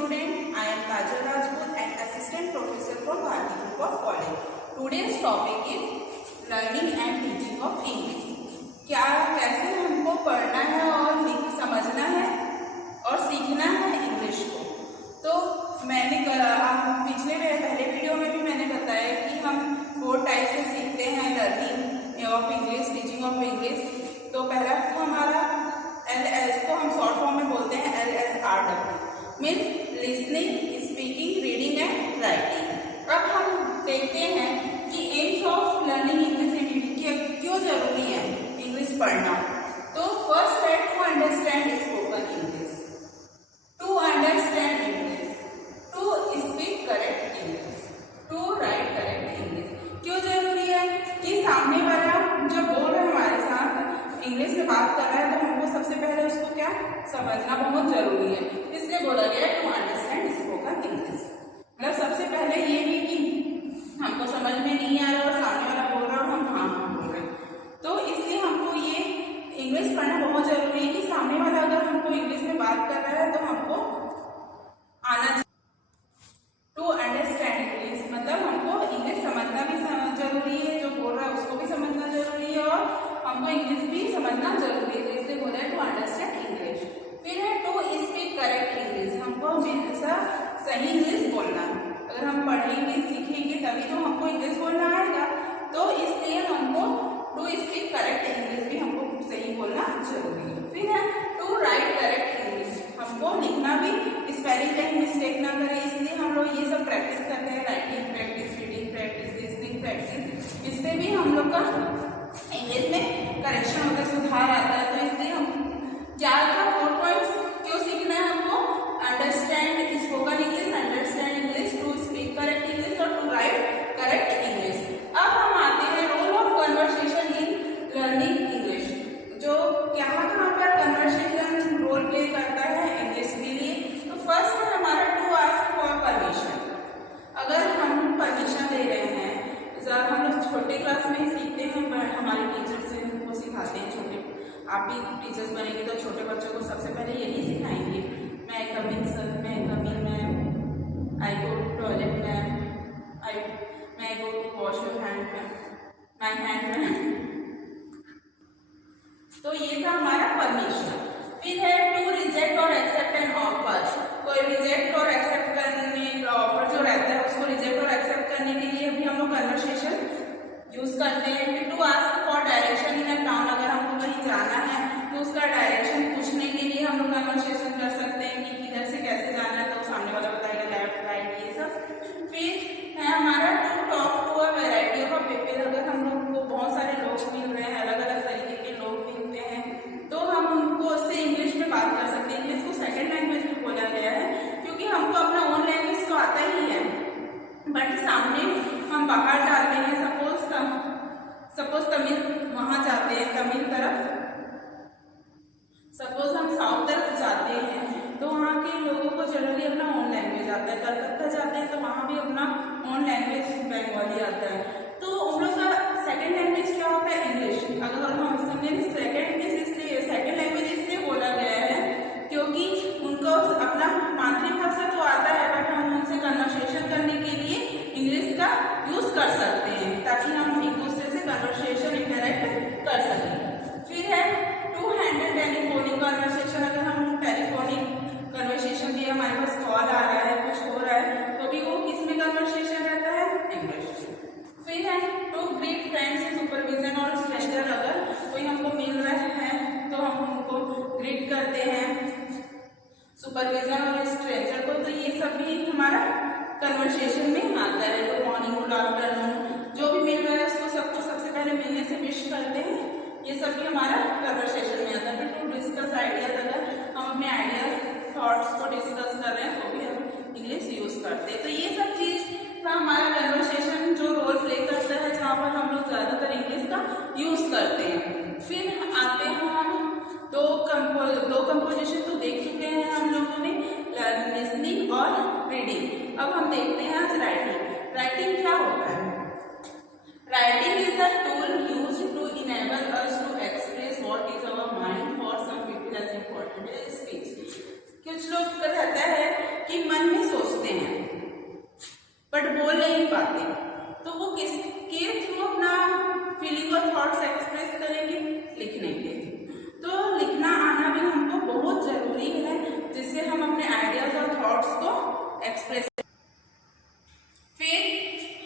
student. I am Kajal Rajput and assistant professor from Bharati Group of College. Today's topic is learning and teaching of English. क्या कैसे हमको पढ़ना है और समझना है और सीखना है इंग्लिश को। तो मैंने पिछले पहले वीडियो में भी मैंने बताया कि हम 4 टाइप से सीखते हैं learning of English, teaching of English. तो पहला तो हमारा LS को हम शॉर्ट फॉर्म में बोलते हैं LSRW, means listening, speaking, reading and writing. अब हम देखते हैं कि aims of learning English and reading क्यों जरूरी है इंग्लिश पढ़ना। तो फर्स्ट है to understand spoken English, to understand English, to speak correct English, to write correct English. क्यों जरूरी है कि सामने वाला जो बोल रहा है हमारे साथ इंग्लिश में बात कर रहा है तो हमको सबसे पहले उसको क्या समझना बहुत जरूरी है, इसलिए बोला गया है टू अंडरस्टैंड स्पोकन इंग्लिश। मतलब सबसे पहले ये नहीं कि हमको समझ में नहीं आ रहा और सामने वाला बोल रहा है और हम हाँ बोल रहे हैं, तो इसलिए हमको ये इंग्लिश पढ़ना बहुत जरूरी है कि सामने वाला अगर हमको इंग्लिश में बात कर रहा है तो हमको आना चाहिए। टू अंडरस्टैंड इंग्लिश मतलब हमको इंग्लिश समझना भी जरूरी है, जो बोल रहा है उसको भी समझना जरूरी है और हमको इंग्लिश भी समझना जरूरी है, तो इसलिए बोला है टू अंडरस्टैंड इंग्लिश। फिर है टू स्पीक करेक्ट इंग्लिश, हमको हमेशा सही इंग्लिश बोलना। अगर हम पढ़ेंगे सीखेंगे तभी तो हमको इंग्लिश बोलना आएगा, तो इसलिए हमको टू स्पीक करेक्ट इंग्लिश भी हमको सही बोलना जरूरी है। फिर है टू राइट करेक्ट इंग्लिश, हमको लिखना भी स्पेलिंग कहीं मिस्टेक ना करे, इसलिए हम लोग ये सब प्रैक्टिस करते हैं, writing practice, reading practice, listening practice, इससे भी हम लोग का इंग्लिश में करेक्शन होता है, सुधार आता है। तो इसलिए हम क्या 4 पॉइंट्स क्यों सीखना है हमको, understand spoken English, understand English, to speak correct English और टू राइट करेक्ट इंग्लिश। अब हम आते हैं role of conversation in learning English, जो यहाँ पर कन्वर्सेशन रोल प्ले करता है इंग्लिश के लिए। तो फर्स्ट है हमारा टू आस्क फॉर परमिशन। अगर हम परमिशन दे रहे हैं, हम लोग छोटे क्लास में ही सीखते हैं, हमारे टीचर से हमको सिखाते हैं, छोटे आप भी टीचर्स बनेंगे तो छोटे बच्चों को सबसे पहले यही सिखाएंगे, मैं कम इन सर, मैं come in ma'am, I go to toilet ma'am, मैं go to wash your hand ma'am, my hand ma'am. तो ये था हमारा परमिशन। फिर है टू रिजेक्ट और एक्सेप्ट एन ऑफर, कोई रिजेक्ट और एक्सेप्ट करने का ऑफर जो रहता है उसको रिजेक्ट और एक्सेप्ट करने के लिए भी हम लोग कन्वर्सेशन यूज करते हैं। फिर to ask for direction in a town, अगर हमको कहीं जाना है तो उसका डायरेक्शन पूछने के लिए हम लोग कन्वर्सेशन कर सकते हैं कि किधर से कैसे जाना है, तो सामने वाला बताएगा लेफ्ट राइट ये सब। फिर है हमारा to talk to a variety of people, अगर हम लोग को बहुत सारे लोग मिल रहे हैं, अलग अलग तरीके के लोग मिलते हैं, तो हम उनको उससे इंग्लिश में बात कर सकते हैं। इंग्लिश को सेकेंड लैंग्वेज में बोला गया है क्योंकि हमको अपना ओन लैंग्वेज तो आता ही है, बट सामने हम बाहर जाते हैं, सपोज तमिल वहां जाते हैं, तमिल तरफ, सपोज हम साउथ तरफ जाते हैं तो वहाँ के लोगों को जनरली अपना ओन लैंग्वेज आता है। कलकत्ता जाते हैं तो वहाँ भी अपना ओन लैंग्वेज बंगाली आता है, तो उन लोग का सेकेंड लैंग्वेज क्या होता है इंग्लिश। अगर हम समझे सेकेंड लैंग्वेज इसलिए बोला गया है क्योंकि उनको अपना मातृभाषा तो आता है, बट हम उनसे कन्वर्सेशन करने के लिए इंग्लिश का यूज कर सकते हैं ताकि हम एक दूसरे से कन्वर्सेशन इंटरेक्ट कर सकें। फिर है टू हैंडल टेलीफोनिक कन्वर्सेशन, अगर हम टेलीफोनिक कन्वर्सेशन भी हमारे पास कॉल आ रहा है, कुछ हो रहा है, तो भी वो किस में कन्वर्सेशन रहता है, इंग्लिश। फिर है टू ग्रीट फ्रेंड्स सुपरविजन और स्ट्रेंजर, अगर कोई हमको मिल रहा है तो हम उनको ग्रीट करते हैं, सुपरविजन और स्ट्रेंजर को, तो ये सब भी हमारा कन्वर्सेशन में आता है। गुड मॉर्निंग, गुड आफ्टरनून, जो भी मिल रहा है उसको सबको सबसे पहले मिलने से विश करते हैं, ये सब भी हमारा कन्वर्सेशन में आता है। फिर टू डिस्कस आइडियाज, अगर हम अपने आइडियाज थॉट्स को डिस्कस कर रहे हैं तो भी हम इंग्लिश यूज करते हैं। तो ये सब चीज का हमारा कन्वर्सेशन जो रोल प्ले करता है, जहाँ पर हम लोग ज्यादातर इंग्लिश का यूज करते हैं। फिर आते हैं हम दो कंपोजिशन तो देख चुके हैं हम लोगों ने, लिसनिंग और रीडिंग। अब हम देखते हैं आज राइटिंग। राइटिंग क्या होता है? Writing is a tool used to enable us to express what is our mind, for some people as important as speech. कुछ लोग को रहता है कि मन बट बोल नहीं पाते, तो वो किसके थ्रू अपना फीलिंग और थॉट्स एक्सप्रेस करेंगे? लिखने के थ्रू। तो लिखना आना भी हमको बहुत जरूरी है, जिससे हम अपने आइडियाज और थॉट्स को एक्सप्रेस। फिर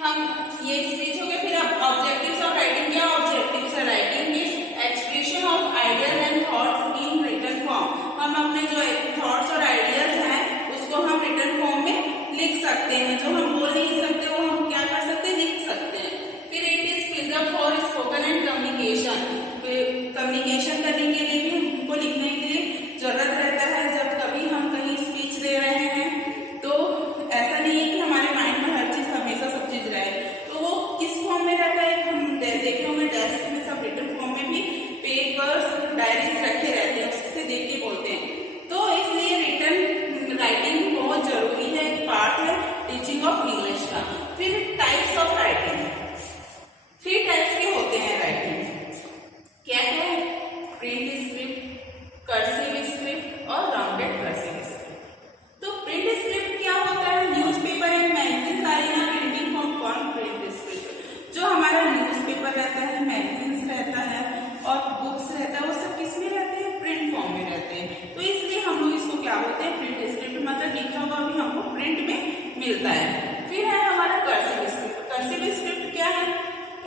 हम ये स्पीच हो गया। फिर अब ऑब्जेक्टिव्स ऑफ राइटिंग। क्या ऑब्जेक्टिव्स है राइटिंग के? Expression of ideas and thoughts in written form. हम अपने जो थॉट्स और आइडियाज हैं उसको हम रिटन फॉर्म में लिख सकते हैं। जो हम बोल नहीं सकते वो हम क्या कर सकते हैं? लिख सकते हैं। फिर it is preserve for spoken and communication. Communication करने के लिए भी हमको लिखने के लिए जरूरत रहता है। जब कभी हम कहीं स्पीच दे रहे हैं तो ऐसा नहीं है कि हमारे माइंड में हर चीज हमेशा सब चीज रहे, तो वो किस फॉर्म में रहता है? हम देखे होंगे डेस्क में सब रिटन फॉर्म में भी पेपर्स डायरीज रखे रहते हैं, उससे देख के बोलते हैं। तो इसलिए रिटन राइटिंग बहुत जरूरी है, एक पार्ट है टीचिंग ऑफ इंग्लिश का। फिर टाइप्स ऑफ राइटिंग। 3 टाइप्स के होते हैं राइटिंग। क्या है? प्रिंट स्क्रिप्ट, कर्सिव स्क्रिप्ट और राउंडेड कर्सिव स्क्रिप्ट। तो प्रिंट स्क्रिप्ट क्या होता है? Newspaper and magazines are in printing form called print script. जो हमारा न्यूज़पेपर रहता है, मैगजीन्स रहता है और बुक्स रहता है, वो सब किस में रहते हैं? प्रिंट फॉर्म में रहते हैं। तो इसलिए हम लोग इसको क्या बोलते हैं? Print script. मतलब लिखा हुआ भी हमको प्रिंट में मिलता है। फिर है हमारा कर्सिव स्क्रिप्ट। कर्सिव स्क्रिप्ट क्या है?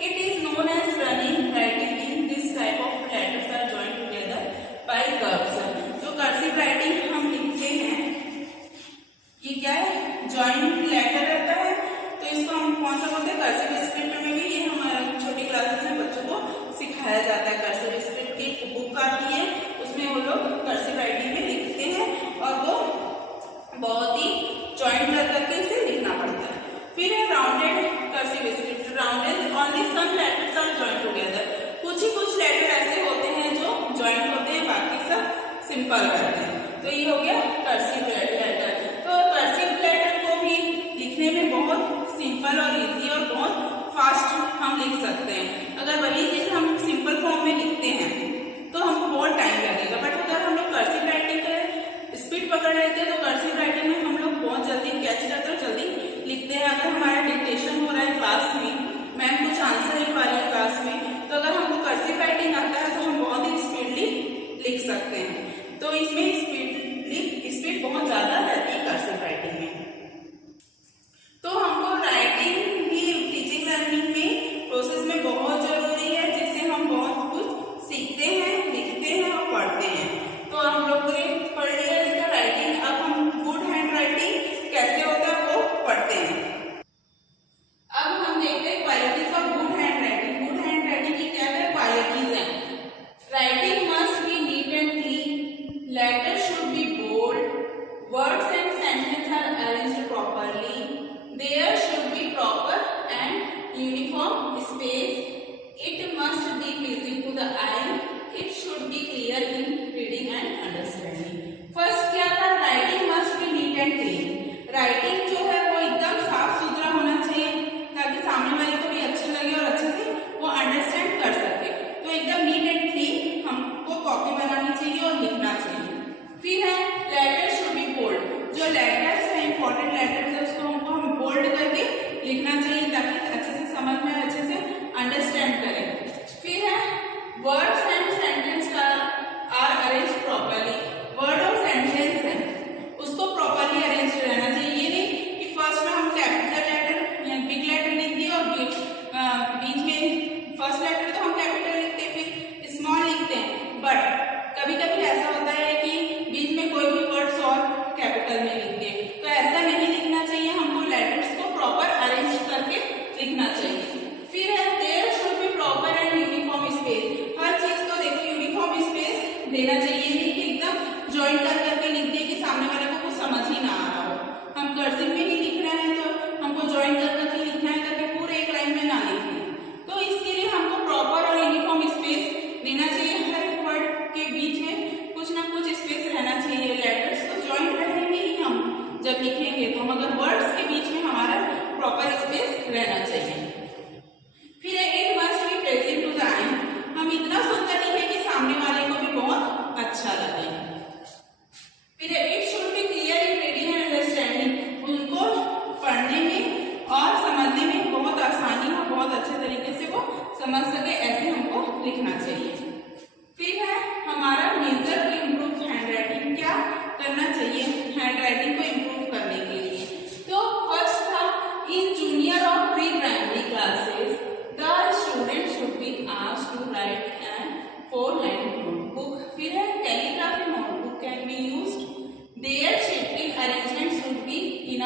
It is known as running writing in this type of letters are joined together by curves. जो कर्सिव राइटिंग हम लिखते हैं ये क्या है? जॉइंट लेटर रहता है। तो इसको हम कौन सा बोलते हैं? कर्सिव स्क्रिप्ट में भी ये हमारे छोटी क्लासेस में बच्चों को सिखाया जाता है। कर्सिव स्क्रिप्ट की एक बुक आती है, उसमें वो लोग कर्सिव राइटिंग में लिखते हैं और वो बहुत ही जॉइंट कर करके इसे लिखना पड़ता है। फिर है rounded cursive script. Rounded only some letters are joint together. कुछ लेटर ऐसे होते हैं जो जॉइंट होते हैं, बाकी सब सिंपल रहते हैं। तो ये हो गया कर्सिव लेटर। तो कर्सिव लेटर को भी लिखने में बहुत सिंपल और इजी और बहुत फास्ट हम लिख सकते हैं। अगर वही चीज हम सिंपल फॉर्म में लिखते हैं तो हमको बहुत टाइम लगेगा, बट अगर हम लोग कर्सिव राइटिंग का स्पीड पकड़ लेते हैं तो कर्सिव राइटिंग में हम लोग बहुत जल्दी कैच करते हैं, जल्दी लिखते हैं। अगर हमारा डिक्टेशन हो रहा है क्लास में, मैम कुछ आंसर लिखवा रही है क्लास में, तो अगर हमको कर्सिव राइटिंग आता है तो हम बहुत ही स्पीडली लिख सकते हैं। तो इसमें स्पीड बहुत ज्यादा रहती है कर्सिव राइटिंग में। तो हमको राइटिंग भी टीचिंग लर्निंग में प्रोसेस में बहुत जरूरी है, जिससे हम बहुत कुछ सीखते हैं, लिखते हैं और पढ़ते हैं। तो हम लोग ने पढ़ लिया इसका राइटिंग। अब हम गुड हैंड राइटिंग कैसे होता है वो पढ़ते हैं। अब हम देखते हैं qualities of good hand writing. Good hand writing की क्या क्या क्वालिटीज हैं? Writing must be neat and clean, letter should be bold, words and sentences are arranged properly, there should be proper and uniform space, it must be pleasing to the eye, it should be clear in reading and understanding. First क्या था? writing must be neat and clean. writing जो है वो एकदम साफ सुथरा होना चाहिए ताकि सामने वाले को भी अच्छा लगे और अच्छे से वो अंडरस्टैंड कर सके। तो एकदम नीट एंड क्लीन हमको कॉपी बनानी चाहिए और लिखना चाहिए। फिर है लेटर शुड बी बोल्ड। जो लेटर्स है, इंपॉर्टेंट लेटर्स है, उसको हमको हम बोल्ड करके लिखना चाहिए ताकि अच्छे से समझ में, अच्छे से अंडरस्टैंड करें। फिर है words and sentence are arrange properly. Word और सेंटेंस है उसको प्रॉपर्ली अरेंज रहना चाहिए। ये नहीं कि फर्स्ट में हम कैपिटल लेटर या बिग लेटर लिख दिए और बीच में फर्स्ट लेटर तो हम कैपिटल लिखते हैं, फिर स्मॉल लिखते हैं। बट कभी कभी ऐसा होता है कि बीच में कोई भी वर्ड्स और कैपिटल में लिख दे, तो ऐसा नहीं लिखना चाहिए। हमको लेटर्स को proper arrange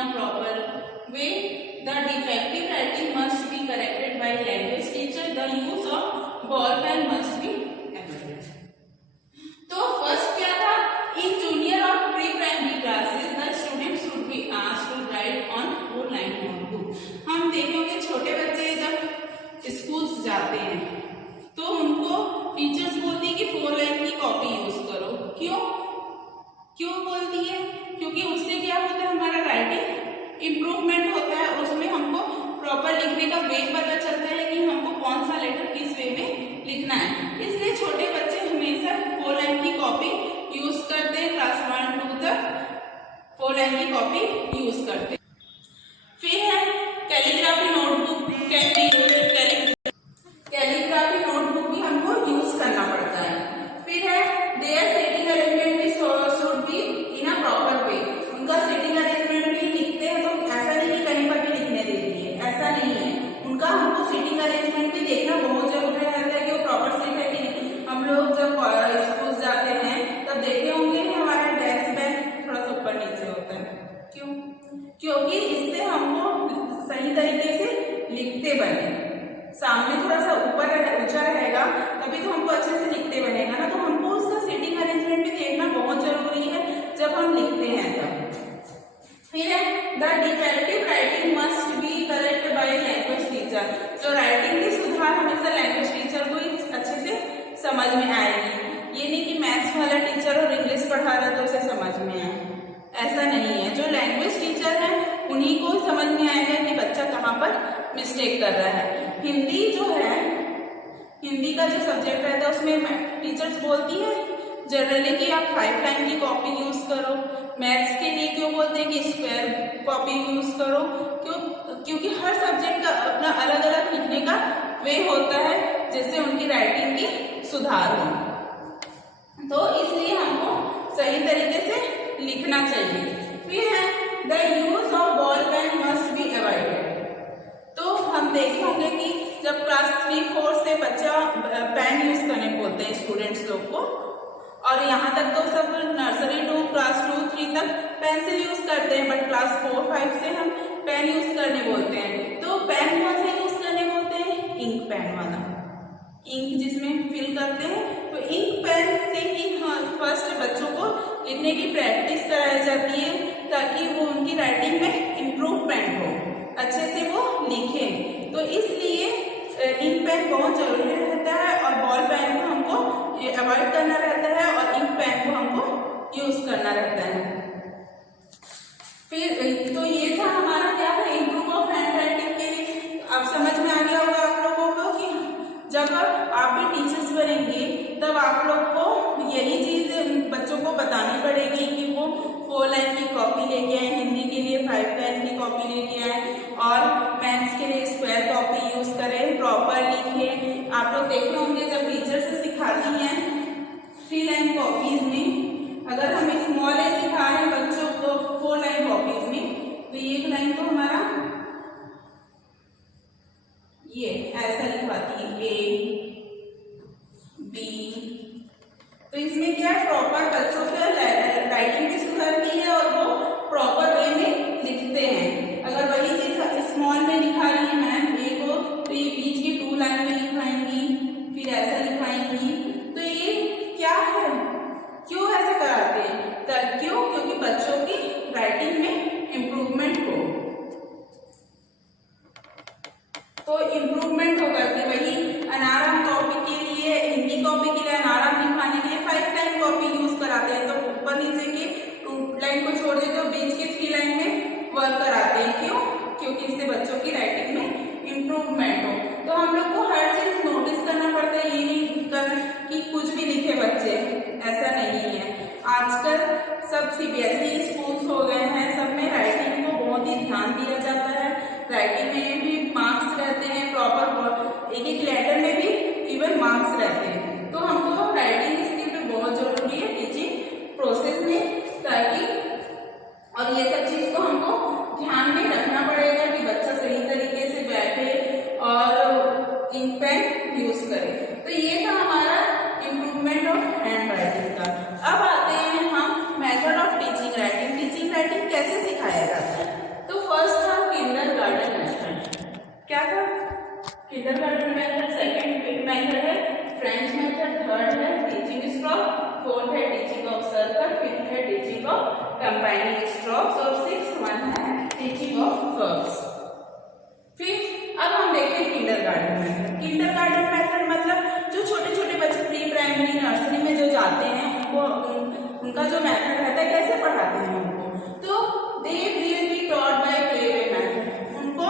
a proper way. The defective writing must be corrected by language teacher. The use of ball pen must be avoided. तो फर्स्ट क्या था, इन जूनियर और pre primary classes the student should be asked to write on 4 line notebook. हम देखेंगे छोटे बच्चे जब school जाते हैं तो उनको टीचर्स बोलती है कि 4 लाइन की कॉपी यूज करो। क्यों बोलती है? क्योंकि उससे क्या होता है, हमारा राइटिंग इम्प्रूवमेंट होता है, उसमें हमको प्रॉपर लिखने का वे पता चलता है कि हमको कौन सा लेटर किस वे में लिखना है। इसलिए छोटे बच्चे हमेशा 4 लाइन की कॉपी यूज करते हैं, क्लास 1 2 तक 4 लाइन की कॉपी यूज करते हैं। फिर है calligraphy notebook can be used. Calligraphy notebook भी हमको यूज करना पड़ता है। फिर है देयर सेटिंग अरेंजमेंट भी should be in a proper way. उनका सेटिंग अरेंजमेंट भी लिखते हैं तो ऐसा नहीं कि कहीं पर भी लिखने देती है, ऐसा नहीं है। उनका हमको सेटिंग अरेंजमेंट भी देखना बहुत जरूरी रहता है कि वो प्रॉपर सेट है कि नहीं। हम लोग जब स्कूल जाते हैं तब देखते होंगे कि हमारा डेस्क बेंच थोड़ा सा ऊपर नीचे होता है। क्योंकि इससे हमको सही तरीके से लिखते बने। सामने थोड़ा सा ऊपर ऊंचा रहेगा तभी तो हमको अच्छे से लिखते बनेगा ना। तो हमको उसका सीटिंग अरेंजमेंट भी देखना बहुत जरूरी है जब हम लिखते हैं तब। फिर है the defective writing must B correct by language teacher. जो राइटिंग की सुधार हमेशा लैंग्वेज टीचर को ही अच्छे से समझ में आएगी। ये नहीं कि मैथ्स वाला टीचर और इंग्लिश पढ़ा रहा तो उसे समझ में आए, ऐसा नहीं है। जो लैंग्वेज टीचर है उन्हीं को समझ में आएगा कि बच्चा कहाँ पर मिस्टेक कर रहा है। हिंदी जो है, हिंदी का जो सब्जेक्ट रहता है उसमें टीचर्स बोलती है जनरली कि आप 5 लाइन की कॉपी यूज करो। मैथ्स के लिए क्यों बोलते हैं कि स्क्वायर कॉपी यूज करो? क्योंकि हर सब्जेक्ट का अपना अलग अलग लिखने का वे होता है जिससे उनकी राइटिंग की सुधार हो। तो इसलिए हमको सही तरीके से लिखना चाहिए। फिर है the use of ball pen must be avoided. तो हम देखे होंगे कि जब क्लास 3-4 से बच्चा पेन यूज करने बोलते हैं स्टूडेंट्स लोग को, और यहाँ तक तो सब नर्सरी टू क्लास 2-3 तक पेंसिल यूज करते हैं, बट क्लास 4-5 से हम पेन यूज करने बोलते हैं। तो पेन कौन सा यूज करने बोलते हैं? इंक पेन वाला, इंक जिसमें फिल करते हैं। तो इंक पेन से ही फर्स्ट बच्चों को लिखने की प्रैक्टिस कराई जाती है ताकि वो उनकी राइटिंग में इम्प्रूवमेंट हो, अच्छे से वो लिखें। तो इसलिए इंक पेन बहुत जरूरी रहता है और बॉल पेन को हमको अवॉइड करना रहता है और इंक पेन को हमको यूज करना रहता है। फिर तो ये था हमारा क्या है, इम्प्रूव ऑफ हैंड राइटिंग के लिए। अब समझ में आ गया होगा आप लोगों को कि जब आप भी टीचर्स बनेंगे तब आप लोग को यही चीज बच्चों को बतानी पड़ेगी कि वो 4 लाइन की कॉपी लेके आए, हिंदी के लिए 5 लाइन की कॉपी लेके आए और मैथ्स के लिए स्क्वायर कॉपी यूज करें, प्रॉपर लिखें। आप लोग देख होंगे जब टीचर से सिखाती हैं 3 लाइन कॉपीज में, अगर हम स्मॉल ए सिखा रहे हैं बच्चों को 4 लाइन कॉपीज में, तो एक लाइन तो हमारा ये ऐसा लिखवाती है A B। तो इसमें क्या प्रॉपर बच्चों के राइटिंग भी सुधरती है और वो प्रॉपर वे में लिखते हैं। अगर वही चीज स्मॉल में लिखा रही है मैम ए को, तो ये बीच की 2 लाइन में लिखवाएंगी, फिर ऐसा लिखवाएंगी। तो ये क्या है, क्यों ऐसे कराते हैं? क्यों? क्योंकि बच्चों की राइटिंग में इम्प्रूवमेंट हो। तो इम्प्रूवमेंट होगा कि वही अनाराम कॉपी के लिए, हिंदी कॉपी के लिए अनाराम लिखवाने के लिए 5 लाइन कॉपी यूज कराते हैं। तो ऊपर नीचे की 2 लाइन को छोड़ देते हैं, बीच के 3 लाइन में वर्क कराते हैं। क्यों? क्योंकि इससे बच्चों की राइटिंग में इम्प्रूवमेंट हो। तो हम लोग को हर चीज नोटिस करना पड़ता है, ये नहीं कि कुछ भी लिखे बच्चे, ऐसा नहीं है। आजकल सब CBSE स्कूल्स हो गए हैं, सब में राइटिंग को बहुत ही ध्यान दिया जाता है। राइटिंग में भी मार्क्स रहते हैं, प्रॉपर एक लेटर में भी इवन मार्क्स रहते हैं। तो हमको राइटिंग स्किल भी बहुत जरूरी है टीचिंग प्रोसेस में, ताकि और ये सब चीज को हमको ध्यान में रखना पड़ेगा कि बच्चा सही तरीके से बैठे और इंक पेन यूज करे। तो ये था हमारा इम्प्रूवमेंट ऑफ हैंड राइटिंग का। अब आते हैं हम method of teaching writing. Kindergarten method, second method है फ्रेंच मेथड, थर्ड है टीचिंग स्ट्रोक, फोर्थ है टीचिंग ऑफ सर्कल, फिफ्थ है टीचिंग ऑफ कंबाइनिंग स्ट्रोक्स और सिक्स्थ वन है टीचिंग ऑफ कर्व्स। फिर अब हम देखते हैं किंडरगार्टन मेथड। किंडरगार्टन मेथड मतलब जो छोटे छोटे बच्चे प्री प्राइमरी नर्सरी में जो जाते हैं उनका जो मेथड रहता है, कैसे पढ़ाते हैं उनको, तो दे will be taught by play way method. उनको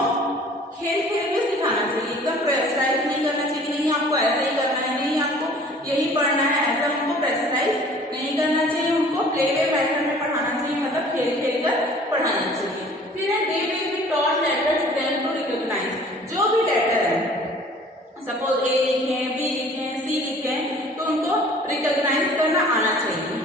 खेल खेल के सिखाना चाहिए, एकदम प्रेशराइज नहीं करना चाहिए कि नहीं आपको ऐसे ही करना है, नहीं आपको यही पढ़ना है, ऐसा उनको प्रेशराइज नहीं करना चाहिए। उनको प्ले वे मेथड में पढ़ाना चाहिए, मतलब खेल खेल कर पढ़ाना चाहिए। फिर है they will be taught letters them to recognise. जो भी लेटर है, सपोज ए लिखे हैं, बी लिखे हैं, सी लिखे हैं, तो उनको रिकॉग्नाइज करना आना चाहिए।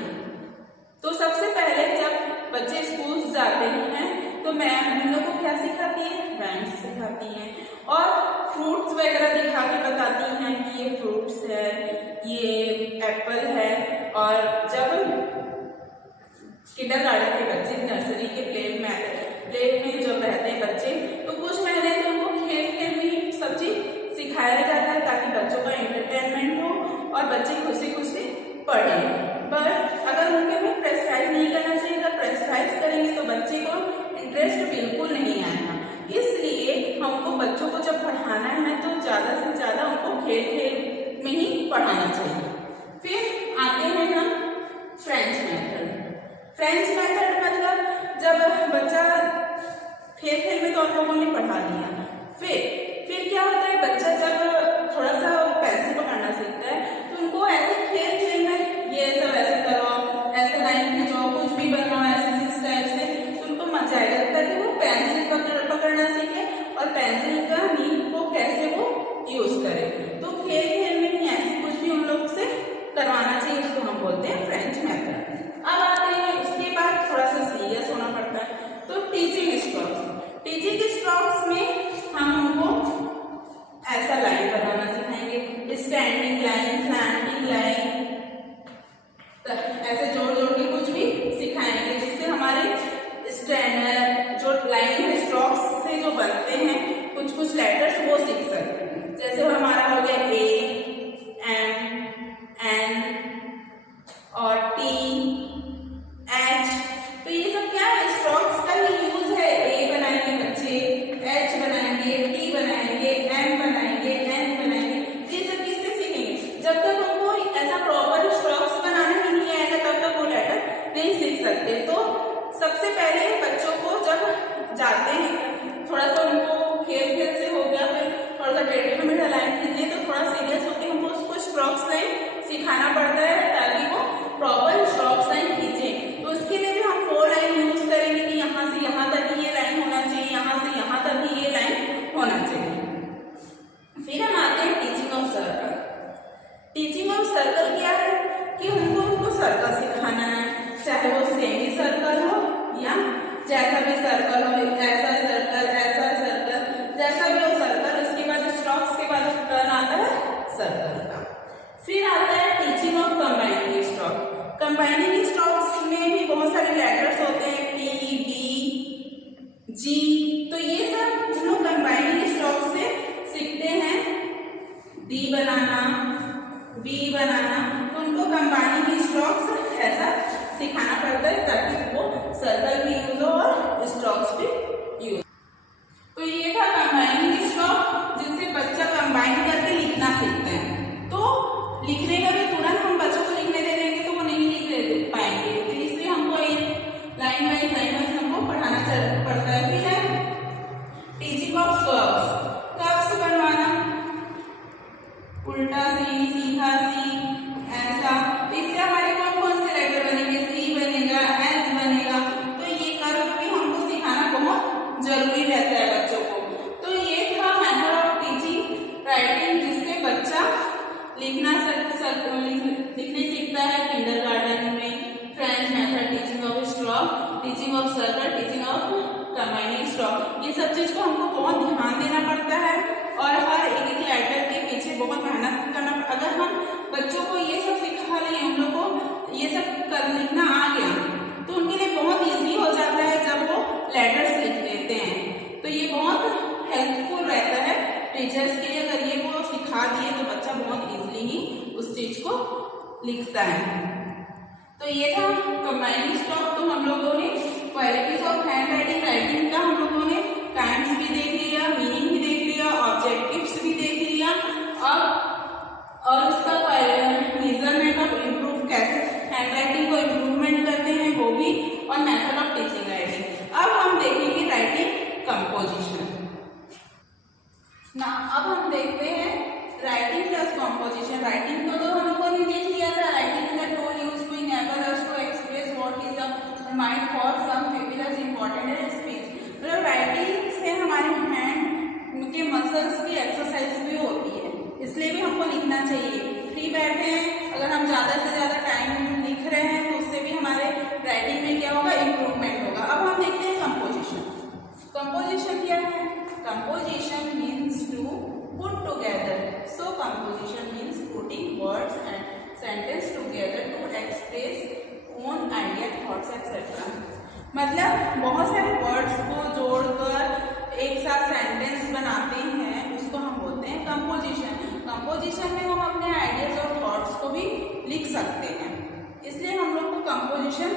तो सबसे पहले जब बच्चे स्कूल जाते हैं तो मैम उन लोगों को क्या सिखाती है, राइम्स सिखाती हैं और फ्रूट्स वगैरह दिखा के बताती हैं कि ये फ्रूट्स है, ये एप्पल है। और जब किंडरगार्टन के बच्चे नर्सरी के प्ले में जब रहते हैं बच्चे, तो कुछ महीने तो उनको खेल खेल में ही सब चीज सिखाया जाता है ताकि बच्चों का एंटरटेनमेंट हो और बच्चे खुशी खुशी पढ़ें। बस अगर उनके में प्रेशराइज नहीं करना चाहिए, अगर प्रेशराइज करेंगे तो बच्चे को इंटरेस्ट बिल्कुल नहीं आएगा। इसलिए हमको बच्चों को जब पढ़ाना है तो ज्यादा से ज्यादा उनको खेल खेल में ही पढ़ाना चाहिए। फिर आते हैं हम फ्रेंच मेथड। फ्रेंच मेथड मतलब जब बच्चा खेल खेल में तो आप लोगों ने पढ़ा लिया, फिर क्या होता है, बच्चा जब थोड़ा सा पैसे पकड़ना सीखता है तो उनको ऐसे खेल खेल में ये सब ऐसे करो, ऐसे लाइन खींचो, कुछ भी बनाओ ऐसे इस टाइप से, तो उनको मजा आएगा ताकि वो पेंसिल पकड़ना सीखे और पेंसिल का नीब को कैसे वो यूज करे। तो खेल खेल में ही ऐसे कुछ भी उन लोग से करवाना चाहिए, उसको हम बोलते हैं फ्रेंच मेथड। अब आते हैं इसके बाद थोड़ा सा सीरियस होना पड़ता है, तो टीचिंग स्ट्रोक्स। टीचिंग स्ट्रोक्स में हम उनको ऐसा लाइन बनाना सिखाएंगे, स्टैंडिंग लाइन, स्लैंटिंग लाइन, ऐसे जोड़ जोड़ के कुछ भी सिखाएंगे जिससे हमारे जो लाइन है स्ट्रोक्स से जो बनते हैं कुछ कुछ लेटर्स वो सीख सकते। जैसे हमारा हो गया ए, एम, एन और टी, एच, तो ये सब क्या है, स्ट्रोक्स का ही यूज है। ए बनाएंगे बच्चे, एच बनाएंगे, टी बनाएंगे, एम बनाएंगे, एन बनाएंगे, ये सब किससे सीखेंगे, जब तक उनको ऐसा प्रॉपर स्ट्रोक्स बनाना ही नहीं आएगा तब तक वो लेटर नहीं सीख सकते। तो सबसे पहले बच्चों को जब जाते हैं थोड़ा सा उनको खेल खेल से हो गया, फिर थोड़ा सा टेढ़ा मेढ़ा लाइन खींचने तो थोड़ा सीरियस होते हैं, हमको उसको स्ट्रोक्स लाइन सिखाना पड़ता है ताकि वो प्रॉपर स्ट्रोक्स लाइन खींचे। तो उसके लिए भी हम 4 लाइन यूज करेंगे कि यहाँ से यहाँ तक ये लाइन होना चाहिए, यहाँ से यहाँ तक ही ये लाइन होना चाहिए। फिर हम आते हैं teaching of circle. Teaching of circle क्या है कि उनको सर्कल सिखाना है, चाहे वो सेमी सर्कल हो या जैसा भी सर्कल हो, ऐसा सर्कल, ऐसा सर्कल, जैसा भी हो सर्कल। उसके बाद स्ट्रोक्स के बाद टर्न आता है सर्कल का। फिर आता है teaching of combining stroke. Combining strokes में भी बहुत सारे लेटर्स होते हैं, टी, बी, जी, तो ये सब हम लोग कंबाइनिंग स्ट्रोक से सीखते हैं। डी बनाना, बी बनाना, तो उनको कंबाइनिंग स्ट्रोक्स ऐसा सिखाना पड़ता है ताकि वो सर्कल भी यूज हो और स्ट्रोक्स भी यूज। तो ये था कंबाइनिंग स्ट्रोक जिससे बच्चा कंबाइन करके लिखना सीखता है। तो लिखने का भी तुरंत हम बच्चों को लिखने दे देंगे तो वो नहीं लिख पाएंगे, तो इसलिए हमको ये लाइन वाइज हमको पढ़ाना पड़ता है। फिर है टीचिंग ऑफ कर्व्स। कर्व्स बनवाना, उल्टा सी, सीधा सी, ऐसा, इससे हमारे कौन कौन से लेटर बनेंगे, सी बनेगा, एस बनेगा। तो ये कर्व भी हमको सिखाना बहुत जरूरी रहता है बच्चों को। तो ये था मेथड ऑफ टीचिंग राइटिंग जिससे बच्चा लिखने सीखता है किंडरगार्टन में। French method, teaching of stroke, teaching of circle, teaching of combining stroke, ये सब चीज को हमको बहुत ध्यान देना पड़ता है और हर एक लेटर के पीछे बहुत मेहनत करना। अगर हम बच्चों को ये सब सिखा लें, उन लोगों को ये सब लिखना आ गया तो उनके लिए बहुत ईजी हो जाता है जब वो लेटर्स लिख लेते हैं। तो ये बहुत हेल्पफुल रहता है टीचर्स के लिए। अगर दिए तो बच्चा बहुत इजीली ही उस चीज को लिखता है। तो ये था कंबाइनिंग स्टॉक। तो हम लोगों ने qualities of hand writing, writing का हम लोगों ने काइंड्स भी देख लिया, मीनिंग भी देख लिया, ऑब्जेक्टिव्स भी देख लिया, और उसका मेजरमेंट ऑफ इम्प्रूव, कैसे हैंड राइटिंग को इम्प्रूवमेंट करते हैं वो भी, और मेथड ऑफ टीचिंग राइटिंग। अब हम देखेंगे राइटिंग कंपोजिशन ना। अब हम देखते हैं राइटिंग प्लस कंपोजिशन। राइटिंग को तो हम लोगों ने देख लिया था, writing is a tool used to enable us to express what is the mind for some people as important as speech। मतलब राइटिंग से हमारे हैंड के मसल्स की एक्सरसाइज भी होती है, इसलिए भी हमको लिखना चाहिए। फ्री बैठे हैं, अगर हम ज्यादा से ज्यादा टाइम लिख रहे हैं तो उससे भी हमारे राइटिंग में क्या होगा, इम्प्रूवमेंट होगा। अब हम देखते हैं कंपोजिशन। कंपोजिशन क्या है? Composition means to put together. So composition means putting words and sentence together to express own idea, thoughts etcetera. मतलब बहुत सारे वर्ड्स को जोड़कर एक साथ सेंटेंस बनाते हैं, उसको हम बोलते हैं कंपोजिशन। कंपोजिशन में हम अपने आइडियाज और थॉट्स को भी लिख सकते हैं, इसलिए हम लोग को कंपोजिशन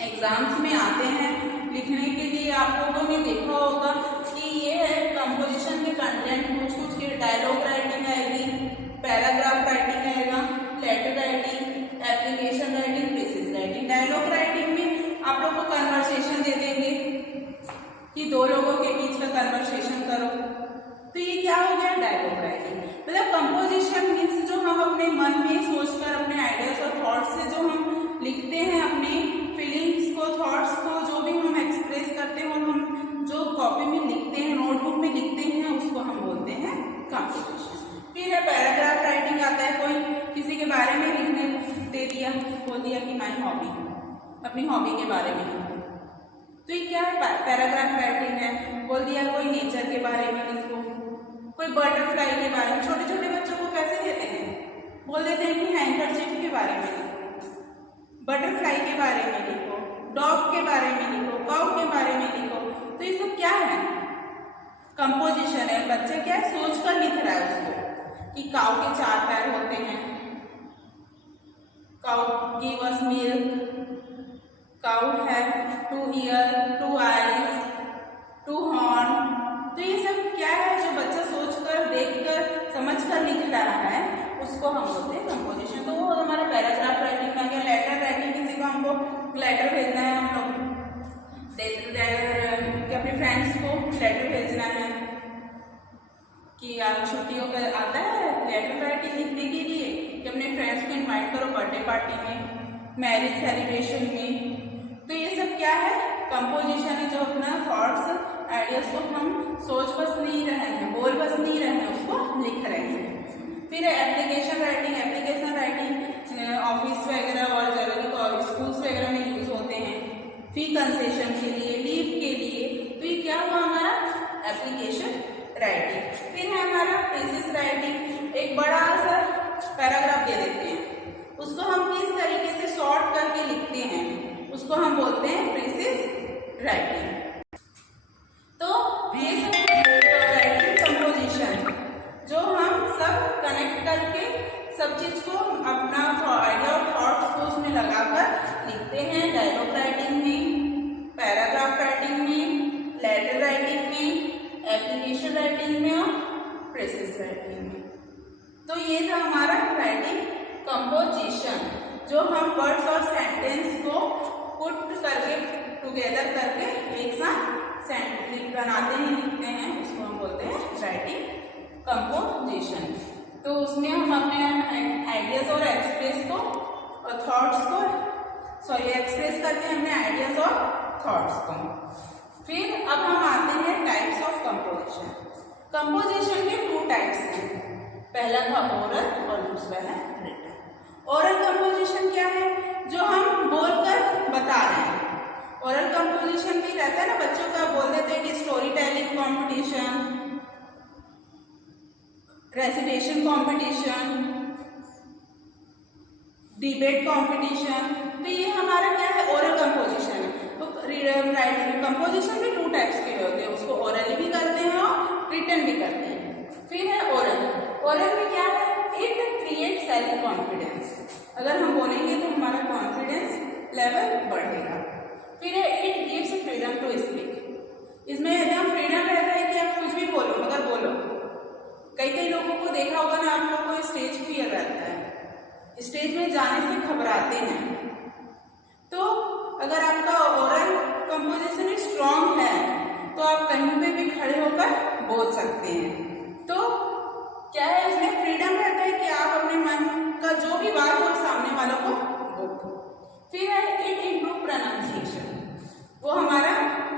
एग्जाम्स में आते हैं लिखने के लिए। आप लोगों ने देखा होगा कि ये है कंपोजिशन के कंटेंट, कुछ कुछ के डायलॉग राइटिंग आएगी, पैराग्राफ राइटिंग आएगा, letter writing, application writing, thesis writing. Dialogue writing में आप लोग को कन्वर्सेशन दे देंगे कि दो लोगों के बीच का कन्वर्सेशन करो, तो ये क्या हो गया, डायलॉग राइटिंग। मतलब कंपोजिशन मीन्स जो हम अपने मन में सोचकर अपने आइडियाज और थॉट्स से जो हम लिखते हैं, अपनी फीलिंग्स को, थॉट्स को, जो भी हम एक्सप्रेस करते हैं और हम जो कॉपी में लिखते हैं, नोटबुक में लिखते हैं, उसको हम बोलते हैं कंपोजिशन। फिर है पैराग्राफ राइटिंग आता है, कोई किसी के बारे में लिखने दे दिया, बोल दिया कि माई हॉबी, अपनी हॉबी के बारे में लिखो, तो ये क्या है, पैराग्राफ राइटिंग है। बोल दिया कोई नेचर के बारे में लिखो, कोई बटरफ्लाई के बारे में। छोटे छोटे बच्चों को कैसे देते हैं, बोल देते हैं कि हैंकरचीफ के बारे में लिखो, बटरफ्लाई के बारे में लिखो, डॉग के बारे में लिखो, काऊ के बारे में लिखो। तो ये सब क्या है, कंपोजिशन है। बच्चे क्या है, सोच कर लिख रहा है उसको कि काऊ के 4 पैर होते हैं, cow give us milk, cow have 2 ear, 2 eyes, 2 horn. तो ये सब क्या है, जो बच्चा सोचकर, देखकर, समझकर लिख रहा है, उसको हम बोलते हैं कंपोजिशन। तो वो हमारा पैराग्राफ राइटिंग में आ गया। लेटर राइटिंग, किसी को हमको लेटर भेजना है, हम लोग अपने फ्रेंड्स को लेटर भेजना है कि छुट्टियों का आता है लेटर राइटिंग लिखने के लिए, कि अपने फ्रेंड्स को इनवाइट करो बर्थडे पार्टी में, मैरिज सेलिब्रेशन में। तो ये सब क्या है, कंपोजिशन है, जो अपना थॉट्स, आइडियाज को हम सोच बस नहीं रहे हैं, बोल बस नहीं रहे हैं, उसको लिख रहे हैं। फिर application writing. Application writing office वगैरह और जरूरी स्कूल्स वगैरह में यूज होते हैं, फी कंसेशन के लिए, लीव के लिए। तो ये क्या हुआ हमारा एप्लीकेशन राइटिंग। फिर है हमारा थीसिस राइटिंग। एक बड़ा सा पैराग्राफ दे देते हैं, उसको हम किस तरीके से शॉर्ट करके लिखते हैं, उसको हम बोलते हैं थीसिस राइटिंग। तो ये सब राइटिंग कंपोजिशन, जो हम सब कनेक्ट करके सब चीज को, अपना आइडिया और थॉट्स को उसमें लगाकर लिखते हैं। डायलॉग राइटिंग में, पैराग्राफ राइटिंग में, लेटर राइटिंग में, एप्लीकेशन राइटिंग में और थीसिस राइटिंग में। तो ये था हमारा राइटिंग कंपोजिशन, जो हम वर्ड्स और सेंटेंस को पुट करके, टुगेदर करके एक साथ सेंटेंस बनाते हैं, लिखते हैं, उसको हम बोलते हैं राइटिंग कंपोजिशन। तो उसमें हम अपने आइडियाज और एक्सप्रेस को और थॉट्स को, एक्सप्रेस करते हैं अपने आइडियाज और थॉट्स को। फिर अब हम आते हैं टाइप्स ऑफ कंपोजिशन। कंपोजिशन के 2 टाइप्स हैं, पहला था ओरल और दूसरा है रिटन। ओरल कंपोजिशन क्या है, जो हम बोलकर बता रहे हैं। ओरल कंपोजिशन भी रहता है ना, बच्चों का बोल देते हैं कि story telling competition, recitation competition, debate competition. तो ये हमारा क्या है, ओरल कंपोजिशन है। तो कंपोजिशन भी 2 टाइप्स के होते हैं, उसको ओरली भी करते हैं और रिटन भी करते हैं। फिर है ओरल। ओरल में क्या है, इट क्रिएट सेल्फ कॉन्फिडेंस। अगर हम बोलेंगे तो हमारा कॉन्फिडेंस लेवल बढ़ेगा। फिर है it gives freedom to speak. इसमें एकदम फ्रीडम रहता है कि आप कुछ भी बोलो, मगर बोलो। कई लोगों को देखा होगा ना, आप लोग को स्टेज फियर रहता है, स्टेज में जाने से घबराते हैं। तो अगर आपका ओरल कंपोजिशन स्ट्रांग है तो आप कहीं पे भी खड़े होकर बोल सकते हैं। तो क्या है, इसमें फ्रीडम रहता है कि आप अपने मन का जो भी बात हो सामने वालों को बोलो। फिर है इट इम्प्रूव प्रोनाउंसिएशन। वो हमारा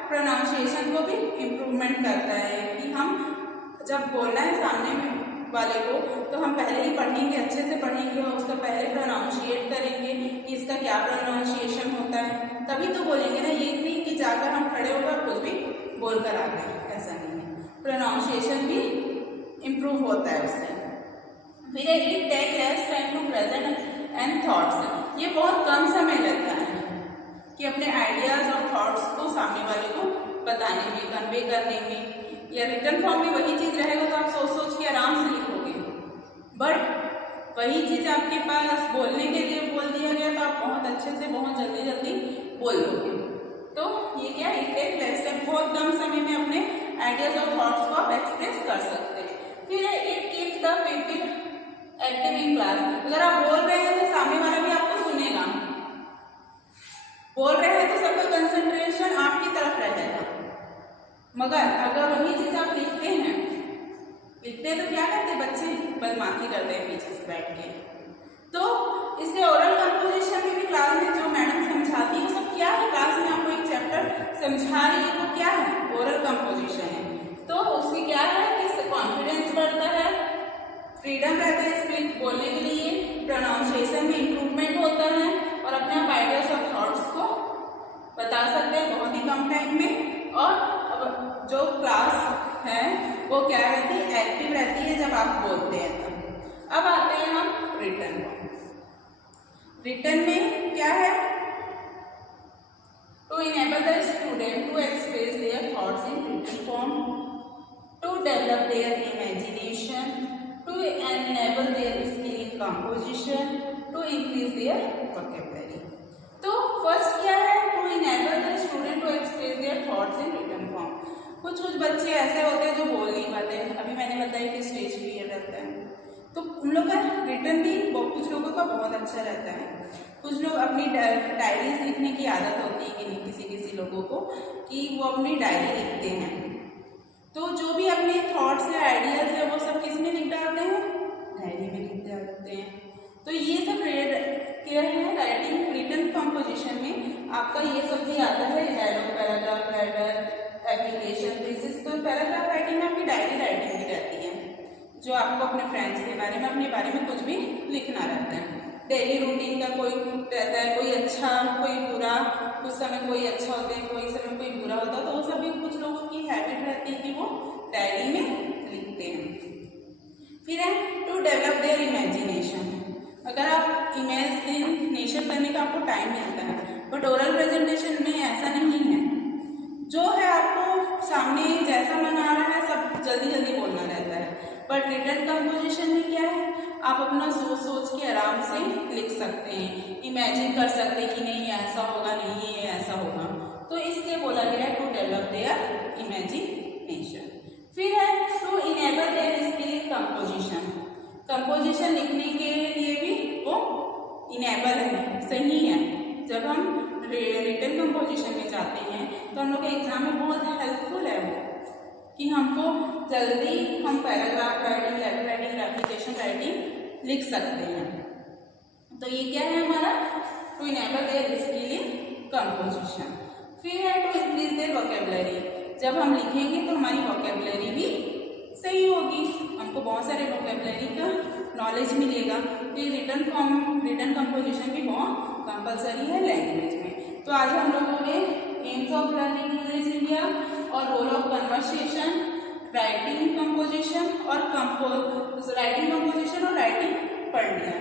प्रोनाउंसिएशन को भी इम्प्रूवमेंट करता है कि हम जब बोलना है सामने वाले को तो हम पहले ही पढ़ेंगे, अच्छे से पढ़ेंगे और उसका पहले प्रोनाउंशिएट करेंगे कि इसका क्या प्रोनाउंसिएशन होता है, तभी तो बोलेंगे ना। ये नहीं कि जाकर हम खड़े होकर कुछ भी बोलकर आ गए, ऐसा नहीं है। प्रोनाउंसिएशन भी इम्प्रूव होता है उससे। फिर it take less time to present and thoughts. ये बहुत कम समय लगता है कि अपने आइडियाज और थॉट्स को सामने वाले को बताने में, कन्वे करने में। या रिटर्न फॉर्म में वही चीज रहेगा तो आप सोच के आराम से लिखोगे, बट वही चीज आपके पास बोलने के लिए बोल दिया गया तो आप बहुत अच्छे से बहुत जल्दी बोल लोगे। तो ये क्या, एक लेस टाइम, बहुत कम समय में अपने आइडियाज और थॉट्स को आप एक्सप्रेस कर सकते हैं। फिर it keeps the people active in class. अगर आप बोल रहे हैं तो सामने वाला भी आपको सुनेगा, बोल रहे हैं तो सबका कंसंट्रेशन आपकी तरफ रहेगा। मगर अगर वही चीज आप लिखते हैं तो क्या करते बच्चे, बदमाशी करते हैं पीछे से बैठ के। तो इससे ओरल कंपोजिशन में भी क्लास में जो मैडम समझाती है वो सब क्या है, क्लास में आपको एक चैप्टर समझा रही है तो क्या है, ओरल कंपोजिशन है। तो उसकी क्या है कि कॉन्फिडेंस बढ़ता है, फ्रीडम रहता है स्पीच बोलने के लिए, प्रोनाउंसिएशन में इम्प्रूवमेंट होता है और अपने आप आइडियाज और थॉट्स को बता सकते हैं बहुत ही कम टाइम में। और जो क्लास है वो क्या रहती है, एक्टिव रहती है जब आप बोलते हैं तब। अब आते हैं हम रिटन। रिटन में क्या है, to enable the student to express their thoughts in written form, to develop their imagination, to enable their skill in composition, to increase their vocabulary. तो फर्स्ट क्या है, to enable the student to express their thoughts in written form. कुछ बच्चे ऐसे होते हैं जो बोल नहीं पाते हैं, अभी मैंने बताया कि स्टेज फियर रहता है, तो उन लोग का रिटन भी कुछ लोगों का बहुत अच्छा रहता है। कुछ लोग अपनी डायरीज लिखने की आदत होती है कि नहीं, किसी लोगों को कि वो अपनी डायरी लिखते हैं। तो जो भी अपने थॉट्स या आइडियाज है वो सब किस में लिख डालते हैं, डायरी में लिख डालते हैं। तो ये सब क्या है, राइटिंग रिटन कंपोजिशन में आपका ये सब भी आता है, dialogue, paragraph, header, application, thesis. तो पैराग्राफ राइटिंग में आपकी डायरी राइटिंग भी रहती है, जो आपको अपने फ्रेंड्स के बारे में, अपने बारे में कुछ भी लिखना रहता है। डेली रूटीन का कोई रहता है, कोई अच्छा कोई बुरा, कुछ समय कोई अच्छा होता है, कोई समय कोई बुरा होता है, तो वो सभी कुछ लोगों की हैबिट रहती है कि वो डायरी में लिखते हैं। फिर है टू डेवलप देयर इमेजिनेशन। अगर आप इमेजिनेशन करने का आपको टाइम मिलता है, बट ओरल प्रेजेंटेशन में ऐसा नहीं है। जो है आपको सामने जैसा मन आ रहा है सब जल्दी बोलना रहता है। बट रिटन कंपोजिशन में क्या है, आप अपना सोच के आराम से लिख सकते हैं, इमेजिन कर सकते हैं कि नहीं ऐसा होगा, नहीं ये ऐसा होगा। तो इसलिए बोला गया है टू डेवलप देयर इमेजिनेशन। फिर है to enable their skill in composition. Composition लिखने के लिए भी वो इनेबल है, सही है। जब हम रिटन कंपोजिशन में जाते हैं तो हम लोग के एग्जाम में बहुत हेल्पफुल है वो, कि हमको जल्दी हम paragraph writing, letter writing, application writing लिख सकते हैं। तो ये क्या है हमारा, to enable their skill in composition. फिर है टू इंक्रीज देयर वोकैबुलरी। जब हम लिखेंगे तो हमारी वोकैबुलरी भी सही होगी, हमको बहुत सारे वोकैबुलरी का नॉलेज मिलेगा। तो रिटन कंपोजिशन भी बहुत कंपलसरी है लैंग्वेज में। तो आज हम लोगों ने aims of learning English India और role of conversation, writing composition और राइटिंग पढ़ लिया।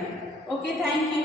Okay, thank you.